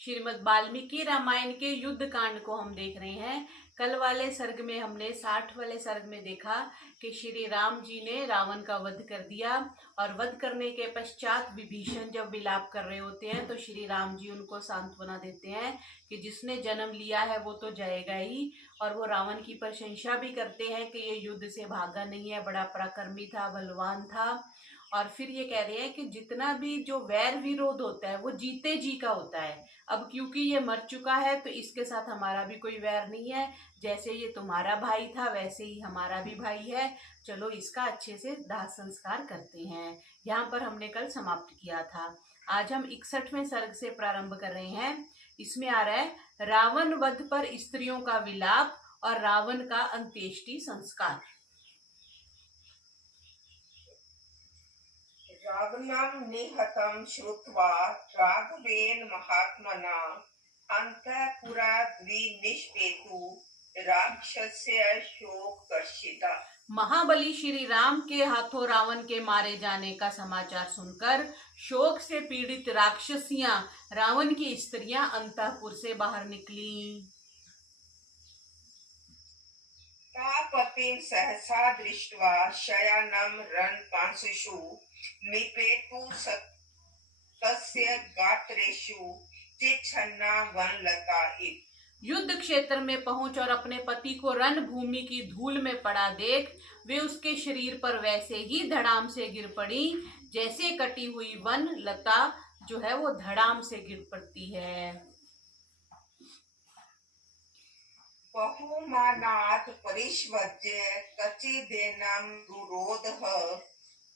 श्रीमद् वाल्मीकि रामायण के युद्ध कांड को हम देख रहे हैं। कल वाले सर्ग में हमने 60 वाले सर्ग में देखा कि श्री राम जी ने रावण का वध कर दिया और वध करने के पश्चात विभीषण जब विलाप कर रहे होते हैं तो श्री राम जी उनको सांत्वना देते हैं कि जिसने जन्म लिया है वो तो जाएगा ही। और वो रावण की प्रशंसा भी करते हैं कि ये युद्ध से भागा नहीं है, बड़ा पराक्रमी था, बलवान था। और फिर ये कह रहे हैं कि जितना भी जो वैर विरोध होता है वो जीते जी का होता है। अब क्योंकि ये मर चुका है तो इसके साथ हमारा भी कोई वैर नहीं है। जैसे ये तुम्हारा भाई था वैसे ही हमारा भी भाई है। चलो इसका अच्छे से दाह संस्कार करते हैं। यहाँ पर हमने कल समाप्त किया था। आज हम 61वें सर्ग से प्रारंभ कर रहे हैं। इसमें आ रहा है रावण वध पर स्त्रियों का विलाप और रावण का अंत्येष्टि संस्कार। रावणं निहतं श्रुत्वा राघवेन महात्मना अन्तःपुराद्विनिष्पेतु राक्षस्य शोककर्षिता। महाबली श्री राम के हाथों रावण के मारे जाने का समाचार सुनकर शोक से पीड़ित राक्षसियां रावण की स्त्रियां अंतःपुर से बाहर निकली। तापतिं सहसा दृष्ट्वा शयानं रणपांशुषु निपेतु तस्य गात्रेषु चिच्छन्ना वनलता इव। युद्ध क्षेत्र में पहुंच और अपने पति को रणभूमि की धूल में पड़ा देख वे उसके शरीर पर वैसे ही धड़ाम से गिर पड़ी जैसे कटी हुई वन लता जो है वो धड़ाम से गिर पड़ती है। बहुमानात् परिष्वज्य कचिदेनं रुरोधः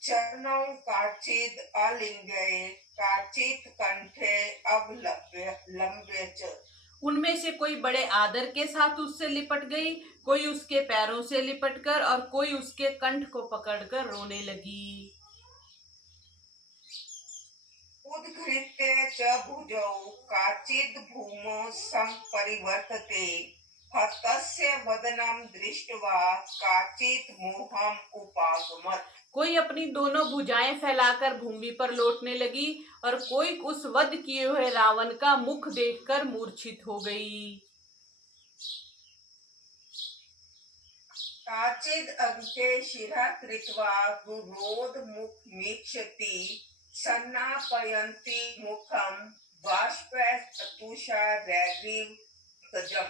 चरणौ काचिद् आलिङ्ग्य काचित् कंठे अवलम्ब्य च। उनमें से कोई बड़े आदर के साथ उससे लिपट गई, कोई उसके पैरों से लिपटकर और कोई उसके कंठ को पकड़कर रोने लगी। उद्घृत्य च भुजौ काचिद् भूमौ सम्परिवर्तते हस्तस्य वदनं दृष्ट्वा काचित् मोहम् उपागमत्। कोई अपनी दोनों भुजाएं फैलाकर भूमि पर लौटने लगी और कोई उस वध किए हुए रावण का मुख देखकर मूर्छित हो गई। काचिद् अंके शिरः कृत्वा रुरोध मुखमीक्षति सन्नापयन्ति मुखं बाष्पस्तुषारैर्विव तजम्।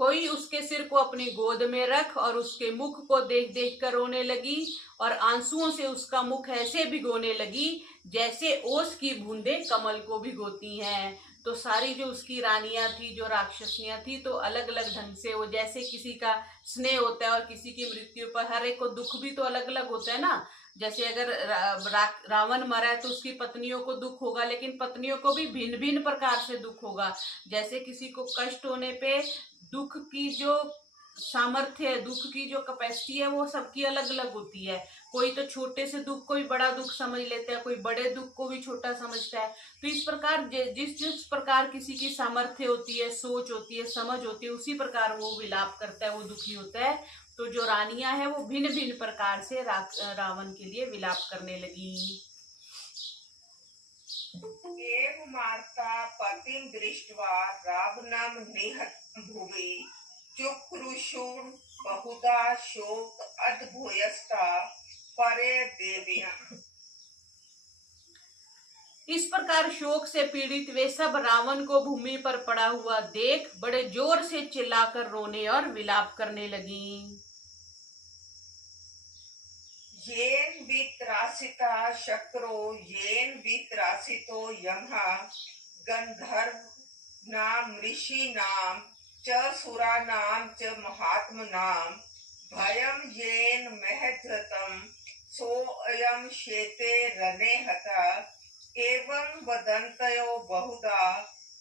कोई उसके सिर को अपनी गोद में रख और उसके मुख को देख देख कर रोने लगी और आंसुओं से उसका मुख ऐसे भिगोने लगी जैसे ओस की बूंदें कमल को भिगोती हैं। तो सारी जो उसकी रानियां थी, जो राक्षसियां थी, तो अलग अलग ढंग से वो जैसे किसी का स्नेह होता है और किसी की मृत्यु पर हर एक को दुख भी तो अलग अलग होता है ना। जैसे अगर रावण मरा है तो उसकी पत्नियों को दुख होगा, लेकिन पत्नियों को भी भिन्न भिन्न प्रकार से दुख होगा। जैसे किसी को कष्ट होने पे दुख की जो सामर्थ्य है, दुख की जो कैपेसिटी है वो सबकी अलग अलग होती है। कोई तो छोटे से दुख को भी बड़ा दुख समझ लेता है, कोई बड़े दुख को भी छोटा समझता है। तो इस प्रकार जिस जिस प्रकार किसी की सामर्थ्य होती है, सोच होती है, समझ होती है, उसी प्रकार वो विलाप करता है, वो दुखी होता है। तो जो रानियां हैं वो भिन्न भिन्न प्रकार से रावण के लिए विलाप करने लगी। एवं मार्ता पतिं दृष्ट्वा रावणं निहतं भुवि चुक्रुषुर् बहुधा शोक अद्भुयस्ता परे देव्याम्। इस प्रकार शोक से पीड़ित वे सब रावण को भूमि पर पड़ा हुआ देख बड़े जोर से चिल्लाकर रोने और विलाप करने लगी। येन वित्रासिता शक्रो येन वित्रासितो यमः गंधर्वनाम ऋषीनाम च सुरानाम च महात्मनाम भयं येन महद्धतं सोऽयं शेते रणे हतः एवं वदन्तयो बहुधा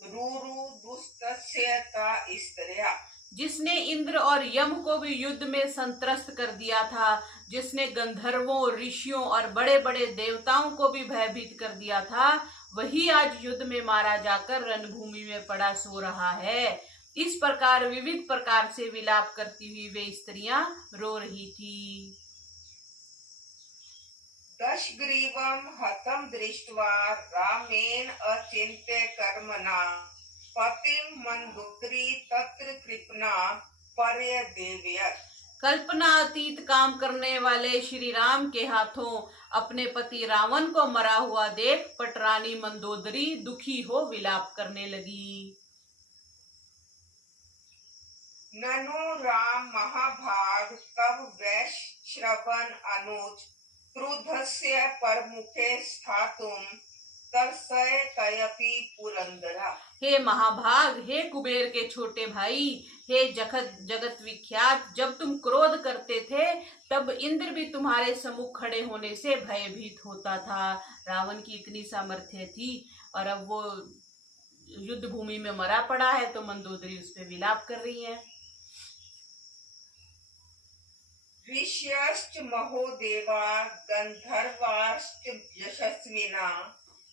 रुरुदुस्तस्य ता स्त्रियः। जिसने इंद्र और यम को भी युद्ध में संत्रस्त कर दिया था, जिसने गंधर्वों, ऋषियों और बड़े बड़े देवताओं को भी भयभीत कर दिया था, वही आज युद्ध में मारा जाकर रणभूमि में पड़ा सो रहा है। इस प्रकार विविध प्रकार से विलाप करती हुई वे स्त्रियां रो रही थी। दशग्रीवं हतं दृष्ट्वा रामेण अचिन्त्य कर्मणा पतिम मंदोदरी तत्र कृपना पर्य देव्यत। कल्पना अतीत काम करने वाले श्री राम के हाथों अपने पति रावण को मरा हुआ देख पटरानी मंदोदरी दुखी हो विलाप करने लगी। ननु राम महाभाग तब वैश्य श्रवण अनुज क्रुद्धस्य परमुखे स्थातुम तर्सय कयपि पुरंदरा। हे महाभाग, हे कुबेर के छोटे भाई, हे जगत जगत विख्यात, जब तुम क्रोध करते थे तब इंद्र भी तुम्हारे सम्मुख खड़े होने से भयभीत होता था। रावण की इतनी सामर्थ्य थी और अब वो युद्ध भूमि में मरा पड़ा है तो मंदोदरी उस पर विलाप कर रही है। ऋष्यश्च महोदेवा गंधर्वाश्च यशस्विना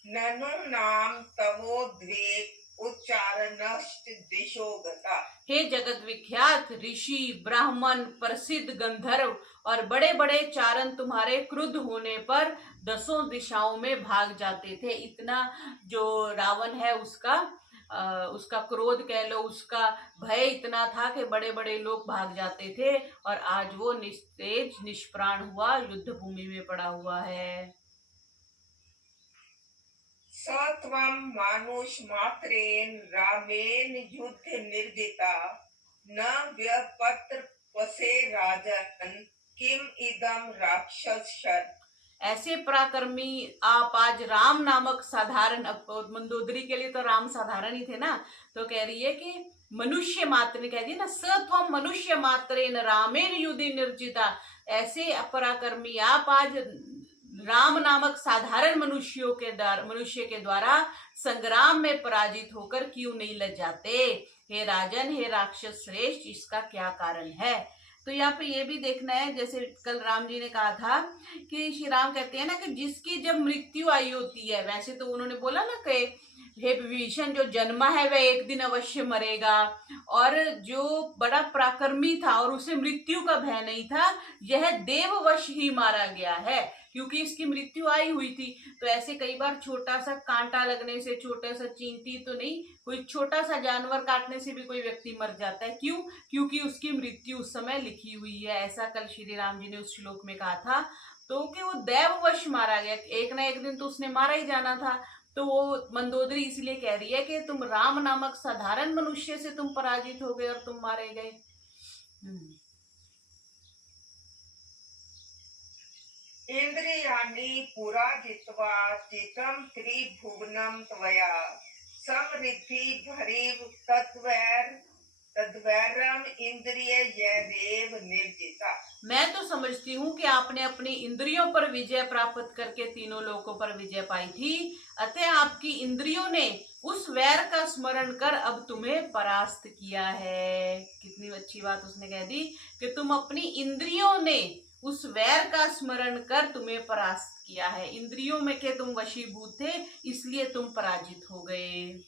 ननु नाम तवोद्वेग उच्चारणश्च दिशो गता। हे जगत विख्यात ऋषि, ब्राह्मण, प्रसिद्ध गंधर्व और बड़े बड़े चारण तुम्हारे क्रुद्ध होने पर दसों दिशाओं में भाग जाते थे। इतना जो रावण है उसका क्रोध कह लो, उसका भय इतना था कि बड़े बड़े लोग भाग जाते थे और आज वो निस्तेज निष्प्राण हुआ युद्ध भूमि में पड़ा हुआ है। सत्वं मानुष मात्रेन रामेन युद्ध निर्जिता न व्यपत्र वसे राजन किम इदम राक्षस शर। ऐसे पराक्रमी आप आज राम नामक साधारण, मंदोदरी के लिए तो राम साधारण ही थे ना, तो कह रही है कि मनुष्य मात्र ने कह दी ना, सत्वम मनुष्य मात्रेन रामेन युद्धि निर्जिता। ऐसे अपराक्रमी आप आज राम नामक साधारण मनुष्य के द्वारा संग्राम में पराजित होकर क्यों नहीं लजाते। हे राजन, हे राक्षस श्रेष्ठ, इसका क्या कारण है। तो यहाँ पे ये भी देखना है, जैसे कल राम जी ने कहा था कि श्री राम कहते हैं ना कि जिसकी जब मृत्यु आई होती है, वैसे तो उन्होंने बोला ना कि हे विभीषण, जो जन्मा है वह एक दिन अवश्य मरेगा, और जो बड़ा पराक्रमी था और उसे मृत्यु का भय नहीं था, यह देववश ही मारा गया है क्योंकि इसकी मृत्यु आई हुई थी। तो ऐसे कई बार छोटा सा कांटा लगने से, छोटा सा चींटी तो नहीं, कोई छोटा सा जानवर काटने से भी कोई व्यक्ति मर जाता है। क्यों? क्योंकि उसकी मृत्यु उस समय लिखी हुई है। ऐसा कल श्री राम जी ने उस श्लोक में कहा था। तो कि वो दैववश मारा गया, एक ना एक दिन तो उसने मारा ही जाना था। तो वो मंदोदरी इसलिए कह रही है कि तुम राम नामक साधारण मनुष्य से तुम पराजित हो गए और तुम मारे गए। इंद्रियाणि पुरा जित्वा चितं त्रिभुवनं त्वया समृद्धि भरिव तद्वैरम इंद्रिय यदेव निर्जिता। मैं तो समझती हूँ कि आपने अपनी इंद्रियों पर विजय प्राप्त करके तीनों लोकों पर विजय पाई थी, अतः आपकी इंद्रियों ने उस वैर का स्मरण कर अब तुम्हें परास्त किया है। कितनी अच्छी बात उसने कह दी कि तुम अपनी इंद्रियों ने उस वैर का स्मरण कर तुम्हें परास्त किया है। इंद्रियों में के तुम वशीभूत थे, इसलिए तुम पराजित हो गए।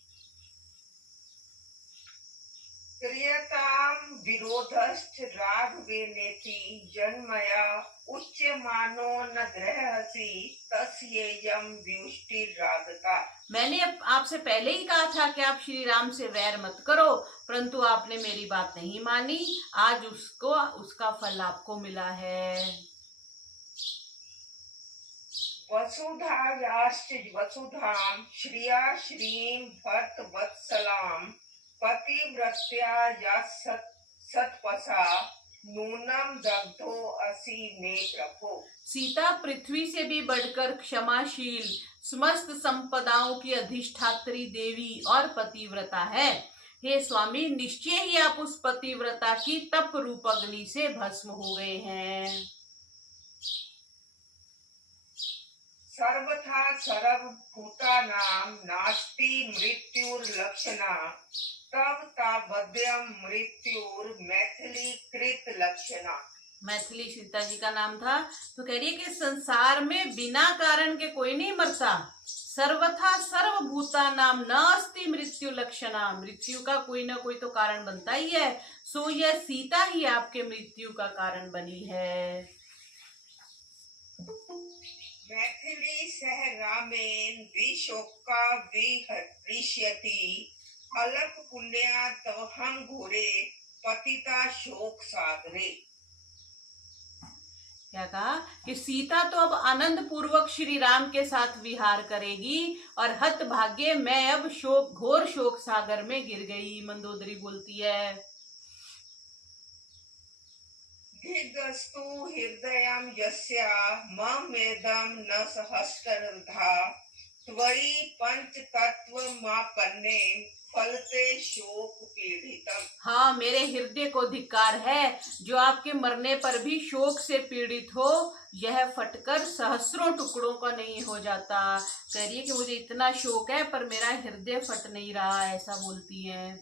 क्रियताम विरोधश्च राघवेनेति जन्मया उच्यमानो न ग्रहसि तस्येयं व्युष्टिरागता। मैंने आपसे पहले ही कहा था कि आप श्री राम से वैर मत करो, परंतु आपने मेरी बात नहीं मानी। आज उसका फल आपको मिला है। वसुधायाश्च वसुधाम श्रिया श्रीं भर्तवत्सलाम पतिव्रत्या या सत्पसा नूनम दग्धो असि मे प्रभो। सीता पृथ्वी से भी बढ़कर क्षमाशील, समस्त संपदाओं की अधिष्ठात्री देवी और पतिव्रता है। हे स्वामी, निश्चय ही आप उस पतिव्रता की तप रूप अग्नि से भस्म हो गए हैं। सर्वथा सर्वभूतानां नास्ति मृत्युर्लक्षणा तब तावद्यं मृत्युर्मैथिली कृत लक्षणा। मैथिली सीता जी का नाम था। तो कह रही है कि संसार में बिना कारण के कोई नहीं मरता। सर्वथा सर्वभूता नाम न अस्ति मृत्यु लक्षणा, मृत्यु का कोई ना कोई तो कारण बनता ही है। सो यह सीता ही आपके मृत्यु का कारण बनी है। मैथिली सह रामेन विशोका विहृष्यति फलक पुण्या तव हम घोरे पतिता शोक सागरे। क्या कहा कि सीता तो अब आनंद पूर्वक श्री राम के साथ विहार करेगी और हत भाग्य मैं अब घोर शोक सागर में गिर गई। मंदोदरी बोलती है, दिग्गस्तु हृदयं यस्या ममेदं न सहस्रधा त्वयि पंचतत्वमापन्ने फलते शोक पीड़ितम्। हाँ, मेरे हृदय को धिक्कार है जो आपके मरने पर भी शोक से पीड़ित हो, यह फटकर सहस्रों टुकड़ों का नहीं हो जाता। कह रही है कि मुझे इतना शोक है पर मेरा हृदय फट नहीं रहा, ऐसा बोलती है।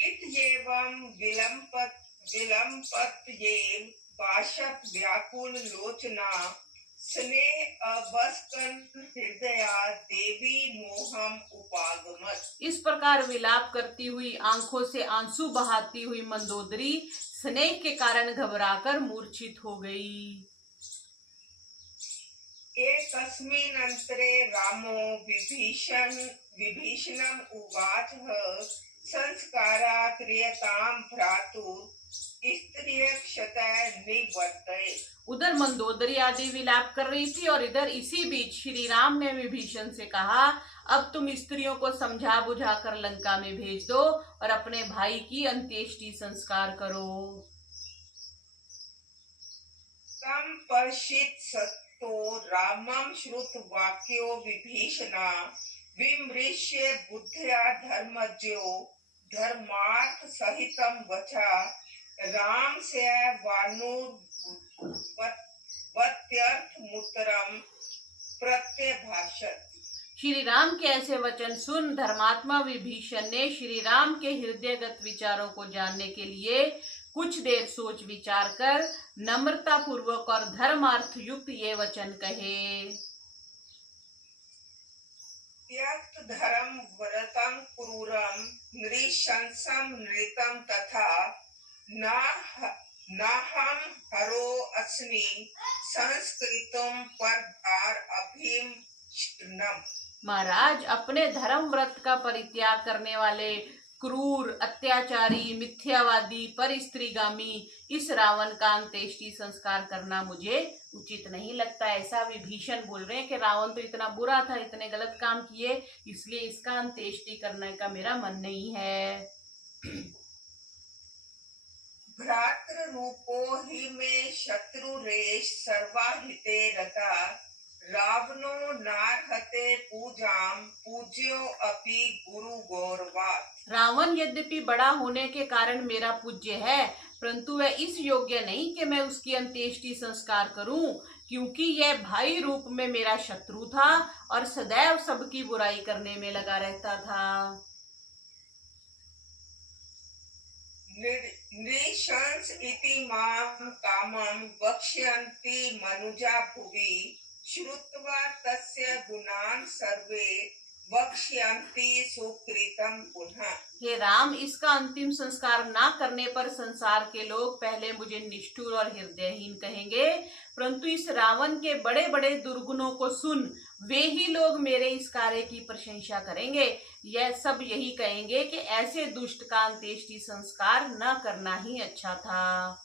इत्येवं विलम्पत्येव बाशत व्याकुल लोचना स्नेह अवस्कन हृदया देवी मोहम उपागमत। इस प्रकार विलाप करती हुई, आंखों से आंसू बहाती हुई मंदोदरी स्नेह के कारण घबराकर मूर्छित हो गई। एकस्मिन्नन्तरे रामो विभीषणम् उवाचः संस्कारा क्रियतां भ्रातुः स्त्रियक्षतः निवर्तये। उधर मंदोदरी आदि विलाप कर रही थी और इधर इसी बीच श्री राम ने विभीषण से कहा, अब तुम स्त्रियों को समझा बुझा कर लंका में भेज दो और अपने भाई की अंत्येष्टि संस्कार करो। तम पश्चित सत्तो रामं श्रुतवाक्यो विभीषणा विमृश्य बुद्ध्या धर्मज्ञो धर्मार्थ सहितं वचा राम से वानुवत्यर्थमुत्तरं प्रत्यभाषत। श्री राम के ऐसे वचन सुन धर्मात्मा विभीषण ने श्री राम के हृदयगत विचारों को जानने के लिए कुछ देर सोच विचार कर नम्रता पूर्वक और धर्मार्थ युक्त ये वचन कहे। त्यक्त धर्म व्रतम क्रूरम नृशंसम नृतम तथा नाहम हरो अस्मि संस्कृतम परदार अभीष्टनम। महाराज, अपने धर्म व्रत का परित्याग करने वाले क्रूर, अत्याचारी, मिथ्यावादी, परस्त्रीगामी इस रावण का अंत्येष्टि संस्कार करना मुझे उचित नहीं लगता। ऐसा विभीषण बोल रहे हैं कि रावण तो इतना बुरा था, इतने गलत काम किए, इसलिए इसका अंत्येष्टि करने का मेरा मन नहीं है। भ्रातृ रूपो हि मे शत्रुरेश सर्वाहिते रता रावणो नार्हते पूजाम पूज्यो अपि गुरु गौरवात्। रावण यद्यपि बड़ा होने के कारण मेरा पूज्य है, परंतु वह इस योग्य नहीं कि मैं उसकी अंत्येष्टि संस्कार करूं, क्योंकि यह भाई रूप में मेरा शत्रु था और सदैव सबकी बुराई करने में लगा रहता था। नृशंस इति मां कामं वक्ष्यन्ति मनुजा भुवि श्रुत्वा तस्य गुणान् सर्वे वक्ष्यन्ति सुकृतं पुनः। हे राम, इसका अंतिम संस्कार ना करने पर संसार के लोग पहले मुझे निष्ठुर और हृदयहीन कहेंगे, परंतु इस रावण के बड़े बड़े दुर्गुणों को सुन वे ही लोग मेरे इस कार्य की प्रशंसा करेंगे। यह सब यही कहेंगे कि ऐसे दुष्ट का अंत्येष्टि संस्कार न करना ही अच्छा था।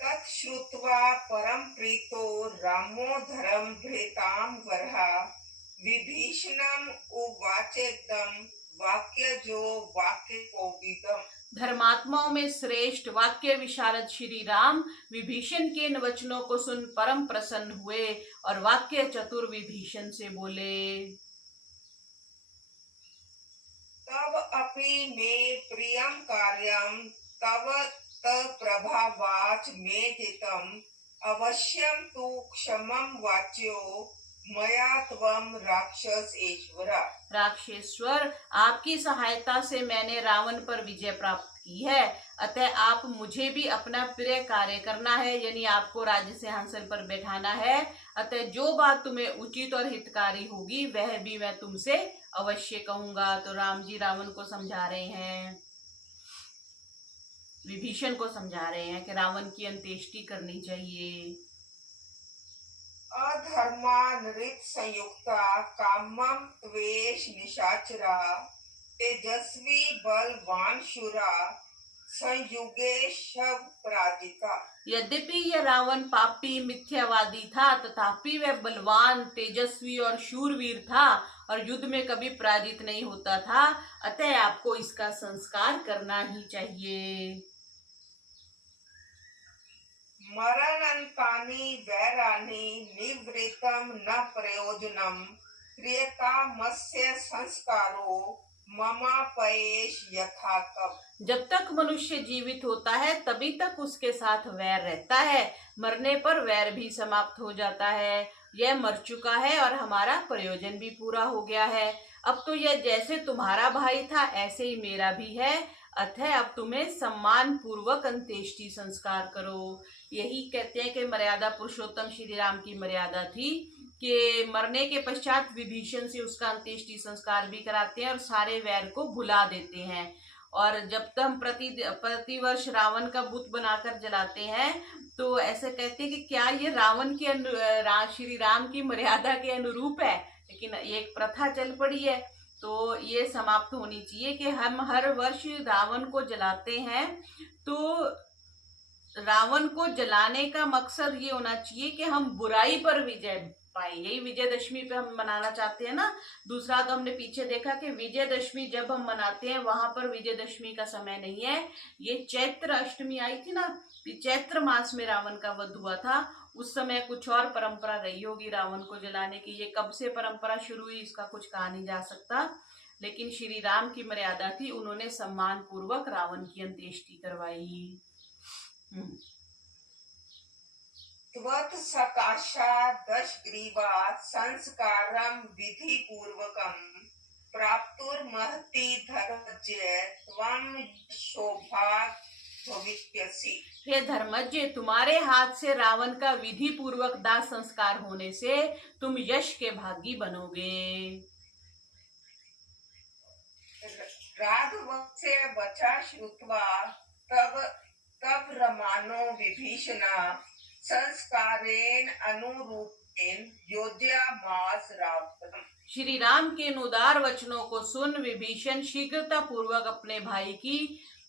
तच्छ्रुत्वा परम प्रीतो रामो धर्म भृतां वरहा विभीषणम् उवाचेदं वाक्यजो वाक्यकोविदम्। धर्मात्माओं में श्रेष्ठ वाक्य विशारद श्री राम विभीषण के इन वचनों को सुन परम प्रसन्न हुए और वाक्य चतुर विभीषण से बोले, तव अपि मे प्रियं कार्यं तव प्रभावाच मे जितम् अवश्यं तु क्षमं वाच्यो मया त्वं राक्षसेश्वरा। राक्षसेश्वर, आपकी सहायता से मैंने रावण पर विजय प्राप्त की है, अतः आप मुझे भी अपना प्रिय कार्य करना है, यानी आपको राज्य सिंहासन पर बैठाना है। अतः जो बात तुम्हें उचित और हितकारी होगी वह भी मैं तुमसे अवश्य कहूंगा। तो राम जी रावण को समझा रहे हैं, विभीषण को समझा रहे हैं कि रावण की अंत्येष्टि करनी चाहिए। अधर्मानृत संयुक्ता कामम त्वेष निशाचरा तेजस्वी बलवान शुरा संयुगे शव पराजिता। यद्यपि यह रावण पापी मिथ्यावादी था, तथापि वह बलवान, तेजस्वी और शूरवीर था और युद्ध में कभी पराजित नहीं होता था। अतः आपको इसका संस्कार करना ही चाहिए। मरणन्तानि वैरानि निवृत्तं न प्रयोजनम् क्रियतामस्य संस्कारो ममापयेष यथा तप। जब तक मनुष्य जीवित होता है तभी तक उसके साथ वैर रहता है, मरने पर वैर भी समाप्त हो जाता है। यह मर चुका है और हमारा प्रयोजन भी पूरा हो गया है। अब तो यह जैसे तुम्हारा भाई था ऐसे ही मेरा भी है। अतः अब तुम्हें सम्मान पूर्वक अंत्येष्टि संस्कार करो। यही कहते हैं कि मर्यादा पुरुषोत्तम श्री राम की मर्यादा थी कि मरने के पश्चात विभीषण से उसका अंत्येष्टि संस्कार भी कराते हैं और सारे वैर को भुला देते हैं। और जब तक हम प्रतिवर्ष रावण का बुत बनाकर जलाते हैं तो ऐसे कहते हैं कि क्या ये रावण के श्री राम की मर्यादा के अनुरूप है, लेकिन ये एक प्रथा चल पड़ी है। तो ये समाप्त होनी चाहिए कि हम हर वर्ष रावण को जलाते हैं। तो रावण को जलाने का मकसद ये होना चाहिए कि हम बुराई पर विजय पाए। यही विजयदशमी पे हम मनाना चाहते हैं ना। दूसरा तो हमने पीछे देखा कि विजयदशमी जब हम मनाते हैं वहां पर विजयदशमी का समय नहीं है। ये चैत्र अष्टमी आई थी ना, चैत्र मास में रावण का वध हुआ था। उस समय कुछ और परंपरा रही होगी रावण को जलाने की। ये कब से परंपरा शुरू हुई इसका कुछ कहा नहीं जा सकता, लेकिन श्री राम की मर्यादा थी, उन्होंने सम्मान पूर्वक रावण की अंत्येष्टि करवाई। त्वत् सकाशा दशग्रीवा संस्कारं विधि पूर्वकं प्राप्तुर्महति धर्मज्य त्वं शोभा भविष्यसि। हे धर्मज्ञ, तुम्हारे हाथ से रावण का विधि पूर्वक दाह संस्कार होने से तुम यश के भागी बनोगे। राघवस्य वचा श्रुत्वा तब रमानो विभीषणा संस्कारेण अनुरूपेण योजयामास रावणम्। श्री राम के इन उदार वचनों को सुन विभीषण शीघ्रता पूर्वक अपने भाई की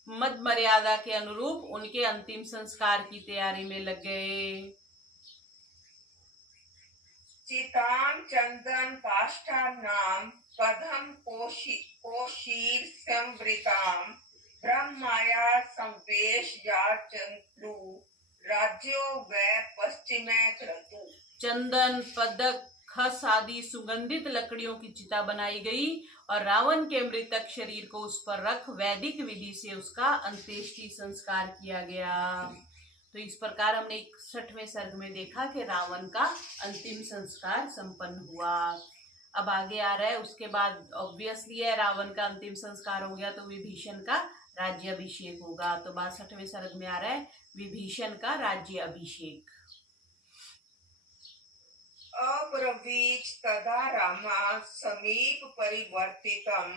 मद मर्यादा के अनुरूप उनके अंतिम संस्कार की तैयारी में लग गए। चितां चंदन काष्ठानां पदम कोशीर संवृतां ब्रह्माया संवेश या चंद्रु राज्यो वै पश्चिमे क्रतु। चंदन, पदक, खस आदि सुगंधित लकड़ियों की चिता बनाई गई और रावण के मृतक शरीर को उस पर रख वैदिक विधि से उसका अंत्येष्टि संस्कार किया गया। तो इस प्रकार हमने 61वें सर्ग में देखा कि रावण का अंतिम संस्कार संपन्न हुआ। अब आगे आ रहा है, उसके बाद ऑब्वियसली है रावण का अंतिम संस्कार हो गया तो विभीषण का राज्य अभिषेक होगा। तो 62वें सर्ग में आ रहा है विभीषण का राज्य अभिषेक। अब्रवीच तदा रामा समीप परिवर्तितम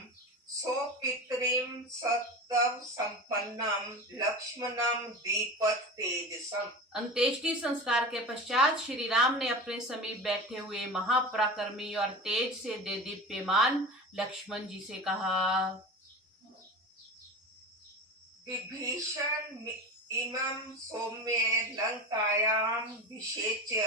सौपित्रीम सत्तव संपन्नम लक्ष्मणम दीपत तेजसम। अंत्येष्टि संस्कार के पश्चात श्री राम ने अपने समीप बैठे हुए महापराक्रमी और तेज से देदीप्यमान लक्ष्मण जी से कहा, विभीषण इमं सौम्य लंकायां विशेच्य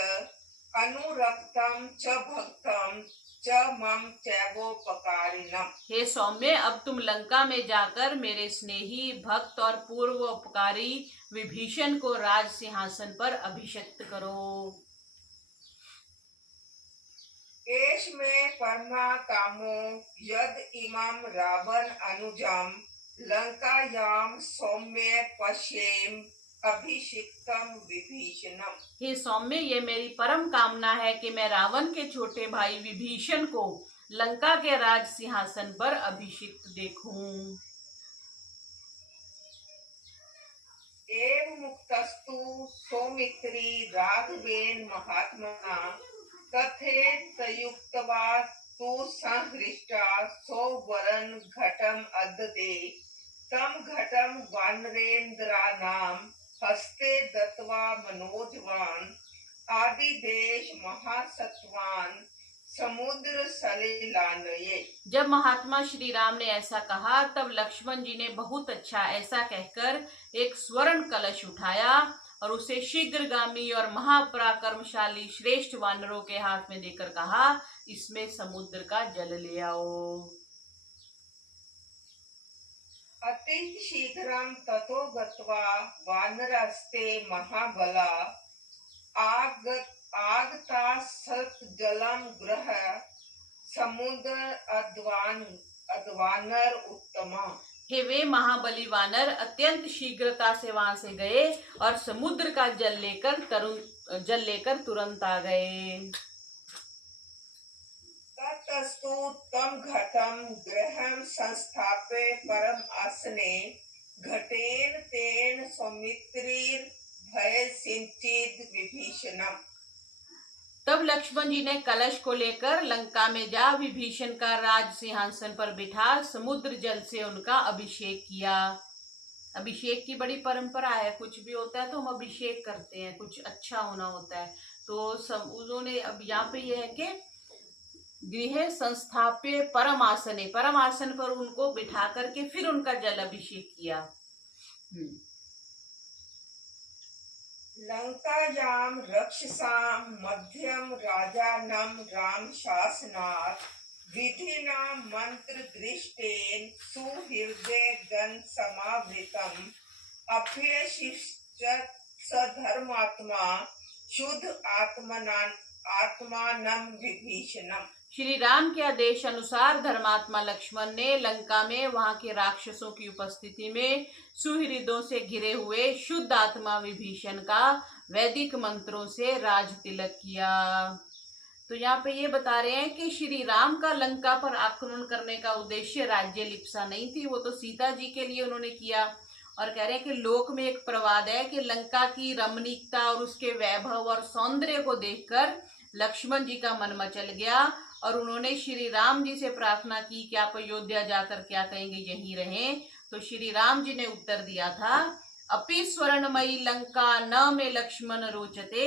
अनुरक्तम च भक्तम च मम चैवोपकारिणम। हे सौम्य, अब तुम लंका में जाकर मेरे स्नेही भक्त और पूर्व उपकारी विभीषण को राज सिंहासन पर अभिषिक्त करो। एष में परमा कामो यद इमं रावण अनुजम लंकायाम सौम्य पश्येम अभिषिक्तम विभीषणम। हे सौम्य, ये मेरी परम कामना है कि मैं रावण के छोटे भाई विभीषण को लंका के राज सिंहासन पर अभिषिक्त देखूं। एवं मुक्तस्तु सौमित्री राघवेन महात्मना तथेतयुक्तवा तु संहृष्टा सौवरन घटम अददे तम घटम वानरेन्द्रानां हस्ते दत्वा मनोजवान आदि अतिदेश महासत्वान समुद्र सलिलानये। जब महात्मा श्री राम ने ऐसा कहा तब लक्ष्मण जी ने बहुत अच्छा ऐसा कहकर एक स्वर्ण कलश उठाया और उसे शीघ्रगामी और महापराक्रमशाली श्रेष्ठ वानरों के हाथ में देकर कहा, इसमें समुद्र का जल ले आओ। अति शीघ्रं ततो गत्वा वानरस्ते महाबला आगता सत जलम ग्रह समुद्र अद्वानर उत्तमा। हे वे महाबली वानर अत्यंत शीघ्रता से वहां से गए और समुद्र का जल लेकर तुरंत आ गए। ततस्तु तम घटम गृहं संस्थाप्य परम आसने घटेन तेन सौमित्रीर भय सिंचित विभीषणम। तब लक्ष्मण जी ने कलश को लेकर लंका में जा विभीषण का राज सिंहासन पर बिठा समुद्र जल से उनका अभिषेक किया। अभिषेक की बड़ी परंपरा है, कुछ भी होता है तो हम अभिषेक करते हैं, कुछ अच्छा होना होता है तो सब उन्होंने। अब यहाँ पे यह है कि गृह संस्थाप्य परमासने, परमासन पर उनको बिठा करके फिर उनका जल अभिषेक किया। लंकायां रक्षसां मध्यम राजानं राम शासनात् विधिना मंत्र दृष्टेन सुहृदय गण समावृतम् अभ्यशिष्ट सधर्मात्मा शुद्ध आत्मानं विभीषणम्। श्री राम के आदेश अनुसार धर्मात्मा लक्ष्मण ने लंका में वहां के राक्षसों की उपस्थिति में सुहृदों से घिरे हुए शुद्ध आत्मा विभीषण का वैदिक मंत्रों से राज तिलक किया। तो यहाँ पे ये बता रहे हैं कि श्री राम का लंका पर आक्रमण करने का उद्देश्य राज्य लिप्सा नहीं थी, वो तो सीता जी के लिए उन्होंने किया। और कह रहे हैं कि लोक में एक प्रवाद है कि लंका की रमणीकता और उसके वैभव और सौंदर्य को देखकर लक्ष्मण जी का मन मचल गया और उन्होंने श्री राम जी से प्रार्थना की कि आप अयोध्या जाकर क्या कहेंगे, यहीं रहें। तो श्री राम जी ने उत्तर दिया था, अपि स्वर्णमयी लंका न मे लक्ष्मण रोचते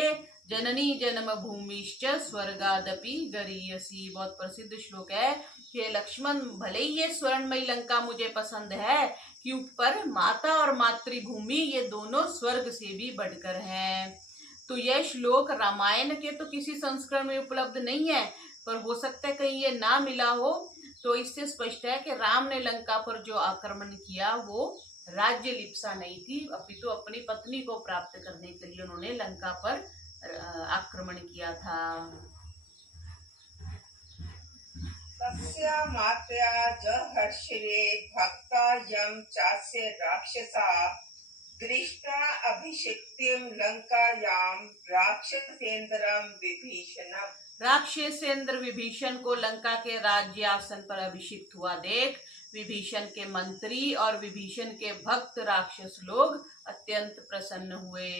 जननी जन्म भूमिश्च स्वर्गादपि गरीयसी। बहुत प्रसिद्ध श्लोक है कि लक्ष्मण भले ही ये स्वर्णमयी लंका मुझे पसंद है कि ऊपर माता और मातृभूमि ये दोनों स्वर्ग से भी बढ़कर हैं। तो यह श्लोक रामायण के तो किसी संस्करण में उपलब्ध नहीं है, पर हो सकता है कहीं ये ना मिला हो। तो इससे स्पष्ट है कि राम ने लंका पर जो आक्रमण किया वो राज्य लिप्सा नहीं थी, अपितु अपनी पत्नी को प्राप्त करने के लिए उन्होंने लंका पर आक्रमण किया था। तस्या मात्या जहर्षिरे भक्ता यम चास्य राक्षसा दृष्टा अभिषिक्तिम लंकायां राक्षसेन्द्रम विभीषणम। राक्षसेंद्र विभीषण को लंका के राज्य आसन पर अभिषिक्त हुआ देख विभीषण के मंत्री और विभीषण के भक्त राक्षस लोग अत्यंत प्रसन्न हुए।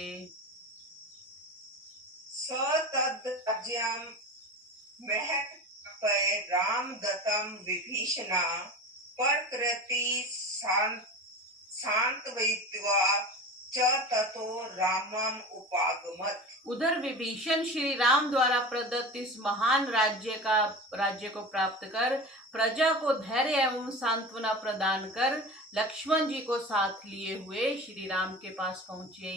स तद राज्यं महत्पय राम दत्तम विभीषणा परकृति शांतवयित्वा च ततो रामम उपागमत्। उधर विभीषण श्री राम द्वारा प्रदत्त इस महान राज्य को प्राप्त कर प्रजा को धैर्य एवं सांत्वना प्रदान कर लक्ष्मण जी को साथ लिए हुए श्री राम के पास पहुंचे।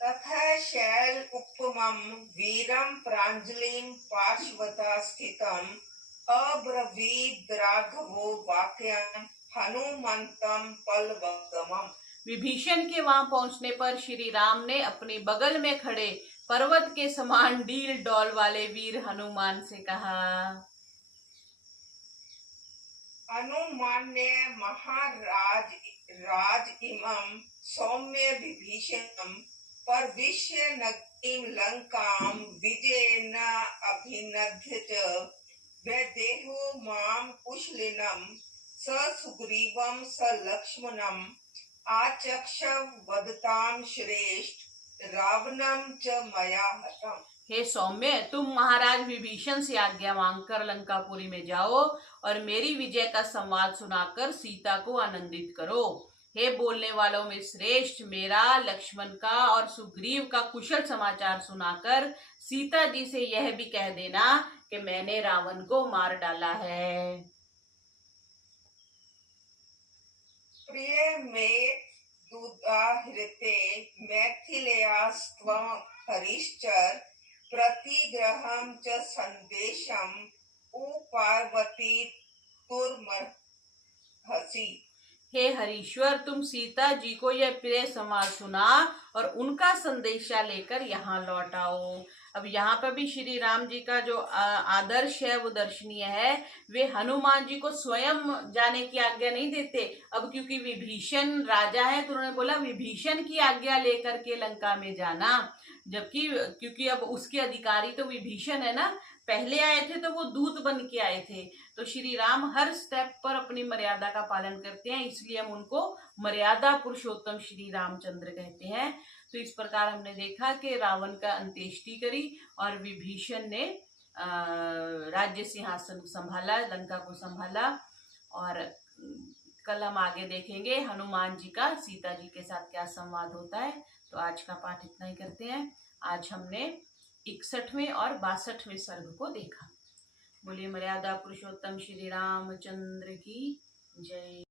तथा शैल उपमं वीरं प्राञ्जलिं पार्श्वता स्थितं अब्रवीद राघवो वाक्यं हनुमन्तं पलवगमम्। विभीषण के वहां पहुंचने पर श्री राम ने अपने बगल में खड़े पर्वत के समान डील डौल वाले वीर हनुमान से कहा, अनुमान्य महाराज राज इमं सौम्य विभीषणं परविश्य नगरीं लंकां विजयेन अभिनद्य च वैदेहो मां कुशलिनं स सुग्रीवं स लक्ष्मणं आचक्षव वदतां श्रेष्ठ रावणं च मया हतम्। हे सौम्य, तुम महाराज विभीषण से आज्ञा मांगकर लंकापुरी में जाओ और मेरी विजय का संवाद सुनाकर सीता को आनंदित करो। हे बोलने वालों में श्रेष्ठ, मेरा लक्ष्मण का और सुग्रीव का कुशल समाचार सुनाकर सीता जी से यह भी कह देना कि मैंने रावण को मार डाला है। प्रिय में दुदाहृते मैथिलेयास्त्वं हरिश्चर प्रतिग्रहं च संदेशं उपार्वती तुर्महसि। हे हरीश्वर, तुम सीता जी को यह प्रिय समाचार सुना और उनका संदेशा लेकर यहाँ लौट आओ। अब यहाँ पर भी श्री राम जी का जो आदर्श है वो दर्शनीय है। वे हनुमान जी को स्वयं जाने की आज्ञा नहीं देते। अब क्योंकि विभीषण राजा है तो उन्होंने बोला विभीषण की आज्ञा लेकर के लंका में जाना, जबकि क्योंकि अब उसके अधिकारी तो विभीषण है ना, पहले आए थे तो वो दूत बन के आए थे। तो श्री राम हर स्टेप पर अपनी मर्यादा का पालन करते हैं, इसलिए हम उनको मर्यादा पुरुषोत्तम श्री रामचंद्र कहते हैं। तो इस प्रकार हमने देखा कि रावण का अंत्येष्टि करी और विभीषण ने राज्य सिंहासन संभाला, लंका को संभाला। और कल हम आगे देखेंगे हनुमान जी का सीता जी के साथ क्या संवाद होता है। तो आज का पाठ इतना ही करते हैं। आज हमने 61वें और 62वें सर्ग को देखा। बोलिए मर्यादा पुरुषोत्तम श्री रामचंद्र की जय।